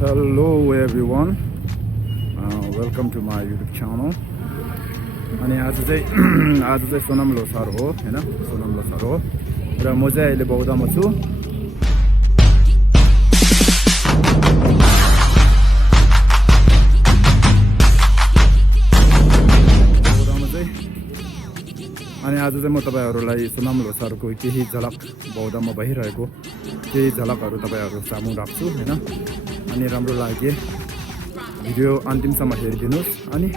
Hello everyone, welcome to my YouTube channel. अनि आज चाहिँ सोनम लोसार हो हैन, सोनम लोसार हो र म चाहिँ अहिले बौद्धमा छु। अनि आज चाहिँ म तपाईहरुलाई सोनम लोसारको केही झलक बौद्धमा भइरहेको केही झलकहरु तपाईहरु सामु राख्छु हैन। अनि राम्रो लाग्यो भिडियो अन्तिमसम्म हेरिदिनुस् अनि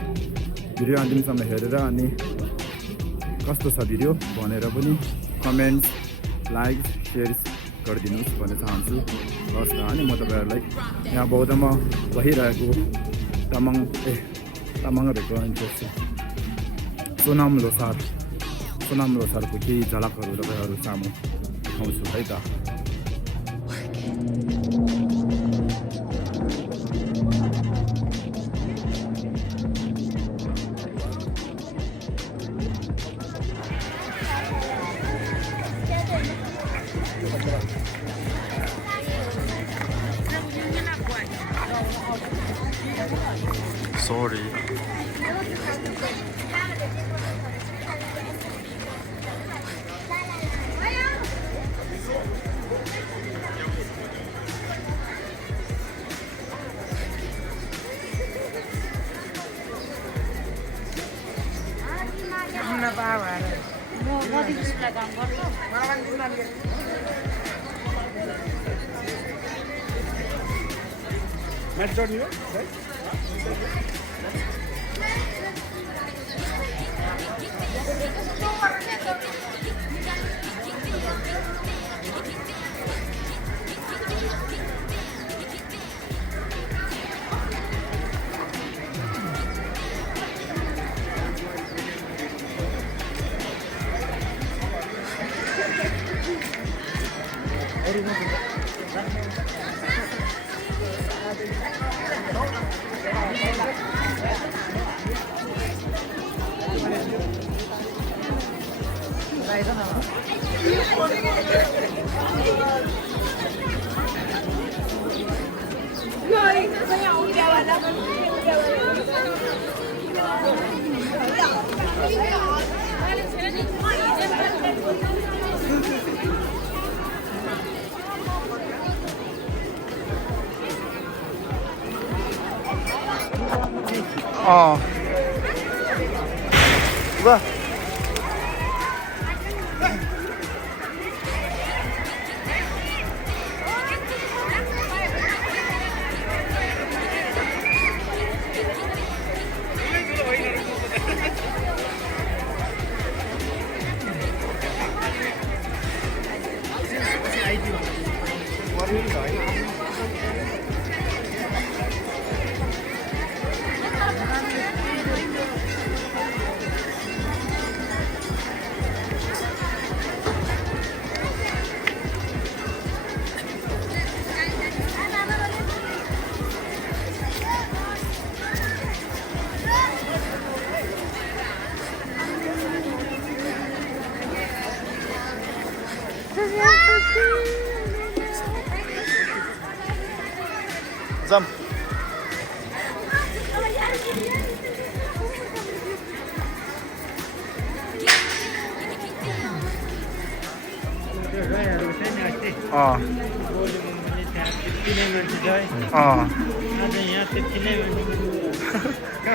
भिडियो अन्तिमसम्म हेरेर अनि कस्तो छ भिडियो भनेर पनि कमेन्ट लाइक शेयर गरिदिनुस् भन्न चाहन्छु। हस् अनि म तपाईहरुलाई यहाँ बौद्धमा भइरहेको तामाङहरुको सोनम लोसारको केही झलकहरु तपाईहरु सामु देखाउँछु है त। Sorry. Wah. Jump.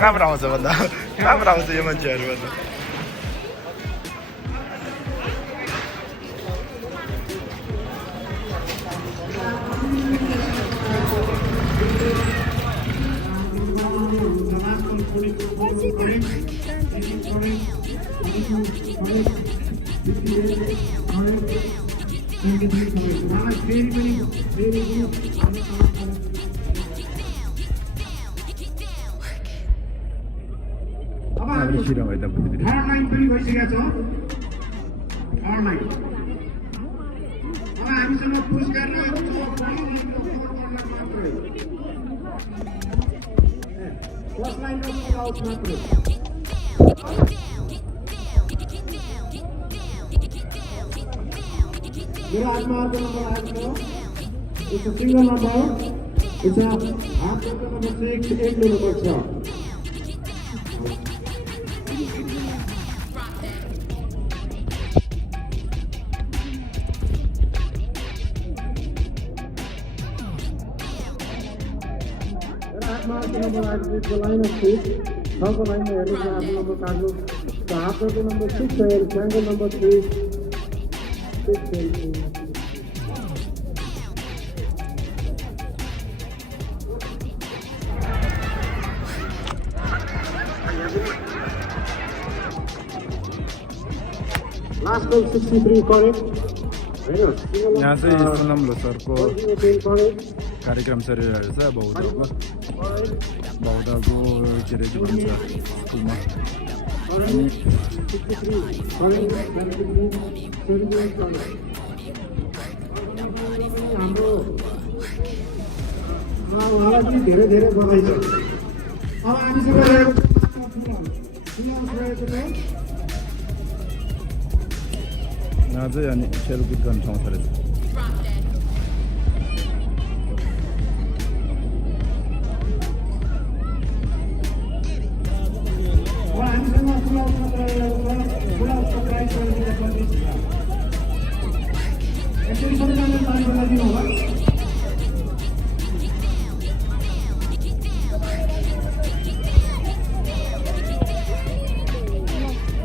राम्रो आउँछ भन्दा राम्रो आउँछ यो मान्छेहरु भन्दा। It's a single number. It's a after number 6, 8 number 4. The line of 6. How the line of number cargo. So after the number 6, triangle number 3. 6 Last call 63 correct. यहाँ चाहिँ सोनाम लोसारको कार्यक्रम चलिरहेको छ बौद्धको के अरे के भन्छ स्कुलमा हाम्रो धेरै धेरै बधाई छ अब हामीसँग यहाँ चाहिँ अनि खेलकुद गर्ने ठाउँ छ रहेछ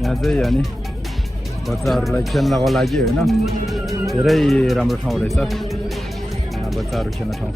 यहाँ चाहिँ अनि बच्चाहरूलाई खेल्नको लागि होइन धेरै राम्रो ठाउँ रहेछ बच्चाहरू खेल्ने ठाउँ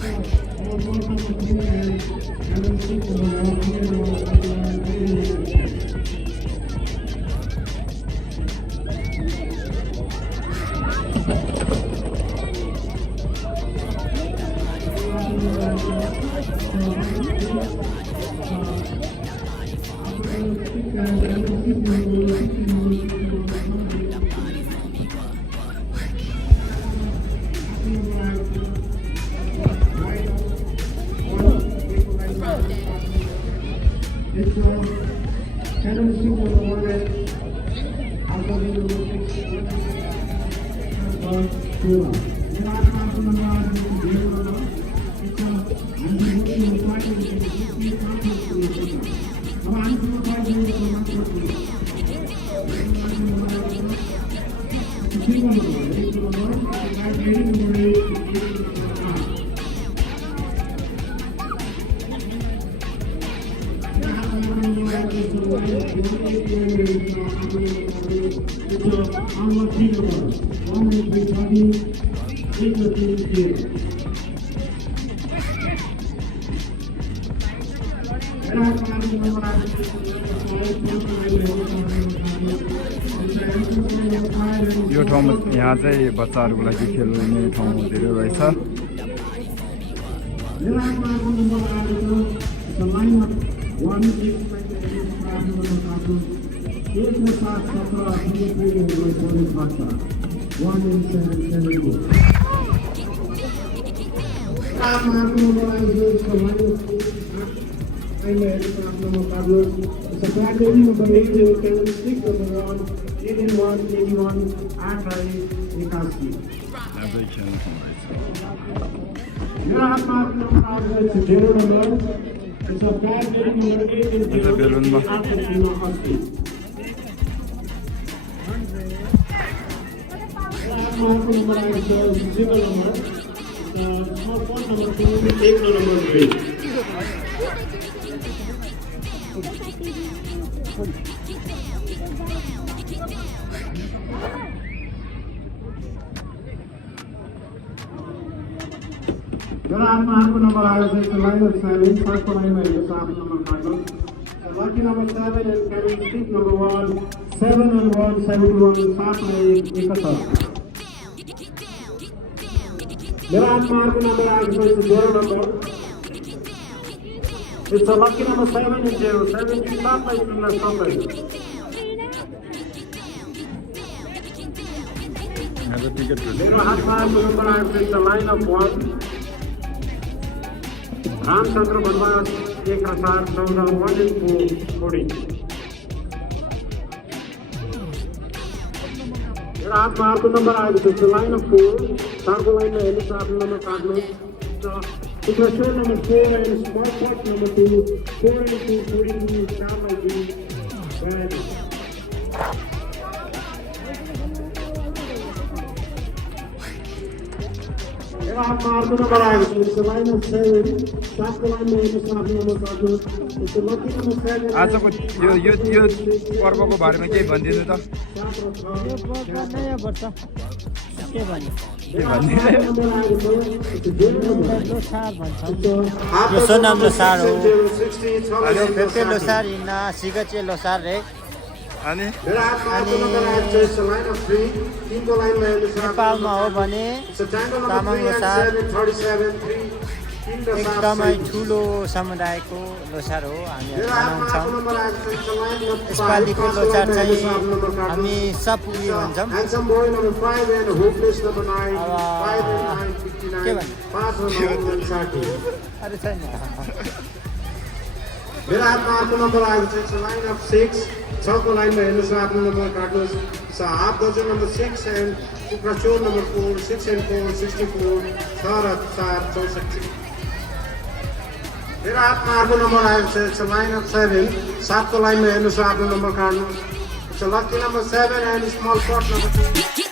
यो ठाउँमा यहाँ चाहिँ बच्चाहरूको लागि खेल्ने ठाउँ धेरै रहेछ It's a category number 8, candlestick number 1, 81, 81, Andrei Nikaski. Your half mark number 0 number. It's a category number 8 in single number. Small point number 2, take the number 3. Number is the line of 7, first line is number 5. Lucky number 7 and carrying stick number 1, 7 and 1, 71, साथ में एकता. मेरा mark number is the 0 number. It's a lucky number 7 and 0, 7 is not like in the somebody. मेरा हाथ mark number is the line of 1. Ramchandra बनवास 1014 1 into 40. आप mark number आएगा तो line of 4 Sarco line में हेली सार्को नंबर काटने तो Question number 4 and small pot number 2, 4 into 42, start by B. Ready. अब आप मार्क नंबर आएगा तो इस लाइन ऑफ 7 सात को लाइन में एक साथ नंबर काटो तो लकी नंबर 7 आजको यो पर्वको बारेमा केही भनिदिनु त यो पर्व नयाँ वर्ष के भन्ने लोसार भन्छौँ यो सोनाम लोसार हो यो फेप्टे लोसार हिँड्न सिगचे लोसार रे अनि नेपालमा हो भने तामाङ लोसार एकदमै ठुलो समुदायको लोसार हो हामीहरू मनाउँछौँ यसपालिको लोसार चाहिँ हामी सपुली भन्छौँ के भन्ने अरू छैन मेरा हातमा अर्को नम्बर आएको छ लाइन अफ 6 6 को लाइनमा हेर्नुहोस् आफ्नो नम्बर काट्नुहोस् हाफ दर्जन नम्बर 6 एन्ड कुक्राचोर नम्बर 4 6 and 4 64 6 र 4 64 मेरा हातमा अर्को नम्बर आएको छ लाइन अफ 7 7 को लाइनमा हेर्नुहोस् आफ्नो नम्बर काट्नुहोस् लकी नम्बर 7 एन्ड स्मल पट नम्बर 2